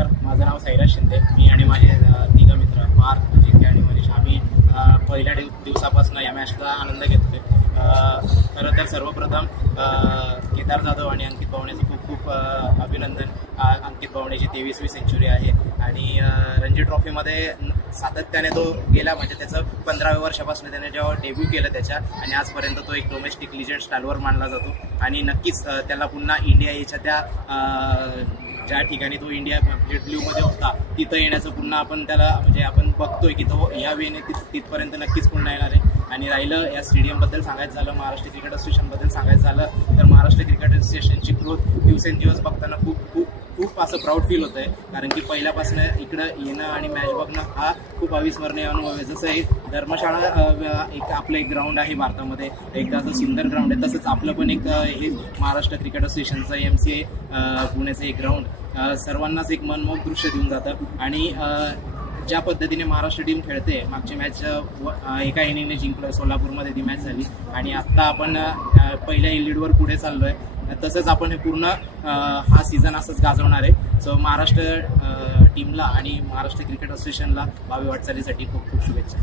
नमस्कार, माझं नाव साईराज शिंदे. मी आणि माझे तिघं मित्र पार्थ, अजिंक्य आणि मनीष आम्ही पहिल्या दिवसापासून या मॅचचा आनंद घेतोय. खरं तर सर्वप्रथम केदार जाधव आणि अंकित बावणेचं खूप खूप अभिनंदन. अंकित बावणेची 23वी सेंचुरी आहे आणि रणजी ट्रॉफीमध्ये सातत्याने तो गेला, म्हणजे त्याचं 15व्या वर्षापासून त्याने जेव्हा डेब्यू केलं त्याच्या आणि आजपर्यंत तो एक डोमेस्टिक लिजंड स्टायलवर मानला जातो. आणि नक्कीच त्याला पुन्हा इंडिया याच्या त्या ज्या ठिकाणी तो इंडिया ब्ल्यूमध्ये होता तिथं येण्याचं पुन्हा आपण त्याला म्हणजे आपण बघतोय की तो या वेळेने तिथपर्यंत नक्कीच पुन्हा येणार आहे. आणि राहिलं या स्टेडियमबद्दल सांगायचं झालं, महाराष्ट्र क्रिकेट असोसिएशनबद्दल सांगायचं झालं तर महाराष्ट्र क्रिकेट असोसिएशनची ग्रोथ दिवसेंदिवस बघताना खूप असं प्राऊड फील होतं आहे. कारण की पहिल्यापासून इकडं येणं आणि मॅच बघणं हा खूप अविस्मरणीय अनुभव आहे. जसं एक धर्मशाळा एक आपलं एक ग्राउंड आहे भारतामध्ये, एक असं सुंदर ग्राउंड आहे, तसंच आपलं पण एक हे महाराष्ट्र क्रिकेट असोसिएशनचं MCA पुण्याचं एक ग्राउंड सर्वांनाच एक मनमोहक दृश्य देऊन जातं. आणि ज्या पद्धतीने महाराष्ट्र टीम खेळते, मागची मॅच एका इनिंगने जिंकलं, सोलापूरमध्ये ती मॅच झाली आणि आत्ता आपण पहिल्या लीडवर पुढे चाललो आहे. तसंच आपण हे पूर्ण हा सीझन असंच गाजवणार आहे. सो महाराष्ट्र टीमला आणि महाराष्ट्र क्रिकेट असोसिएशनला भावी वाटचालीसाठी खूप खूप शुभेच्छा.